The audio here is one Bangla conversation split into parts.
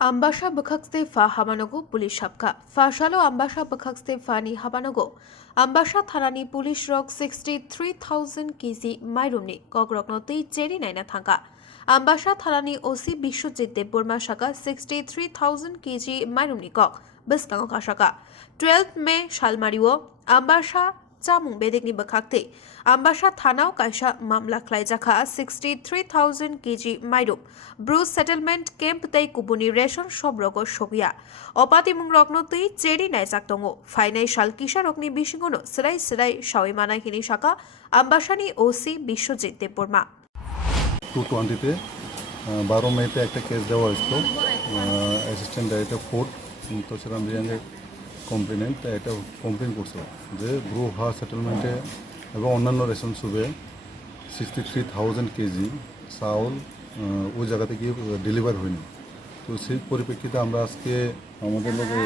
Ambassa bakakste fa hamanogo pulis habka. Fa shalo Ambassa bakakste fani habanogo. Ambassa thanani pulis rok 63,000 kg mairumni kogroknotei cheri naina thanga. Ambassa thanani OC Bishwajit Debborma shaka 63,000 kg mairumni kok beskango kashaka. 12th May shalmariwo Ambassa Chamung bedekni bakakte Ambassa thanao kaisa mamla khlaijaka 63,000 kg mairum Bruce settlement camp tei kubuni ration sobrogo sogia opatimung roknotei cheri naijak tongo fainai shal kisa rokni bisingono serai shawi manai hini shaka Ambassani OC Bishwajit Debborma 220 তে 12 মেতে একটা কেস দেওয়া হয়েছিল অ্যাসিস্ট্যান্ট ডাইরেক্টর কোর্ট তোশরাম রিয়াংয়ের কমপ্লেনেন্ট এটা কমপ্লেন করছে যে ব্রু হা সেটেলমেন্টে এবং অন্যান্য রেশন সুবে 63,000 কেজি চাউল ওই জায়গাতে গিয়ে ডেলিভার হয়নি। তো সেই পরিপ্রেক্ষিতে আমরা আজকে আমাদের লোকে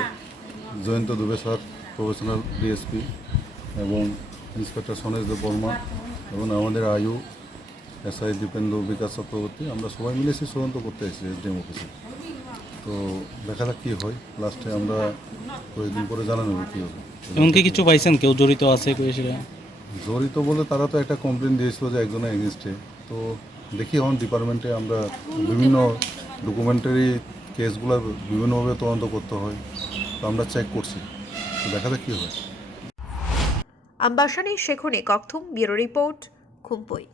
Jayant Dubey sir professional DSP এবং ইন্সপেক্টর সনেশ দেব বর্মা এবং আমাদের আয়ু এসআই দীপেন্দ্র বিকাশ চক্রবর্তী আমরা সবাই মিলে সেই তদন্ত করতে এসেছি এসডিএম অফিসে। তো দেখা যাক কী হয়, লাস্টে আমরা কয়েকদিন পরে জানানো হবে কী হবে। এমনকি কিছু পাইছেন কেউ জড়িত আছে জড়িত বলে তারা তো একটা কমপ্লেন দিয়েছিল যে একজনের এগেনস্টে। তো দেখি এখন ডিপার্টমেন্টে আমরা বিভিন্ন ডকুমেন্টারি কেসগুলো বিভিন্নভাবে তদন্ত করতে হয়, তো আমরা চেক করছি, তো দেখা যাক কী হয়। Ambassani Shekhone Kokthum Bureau Report Khumpui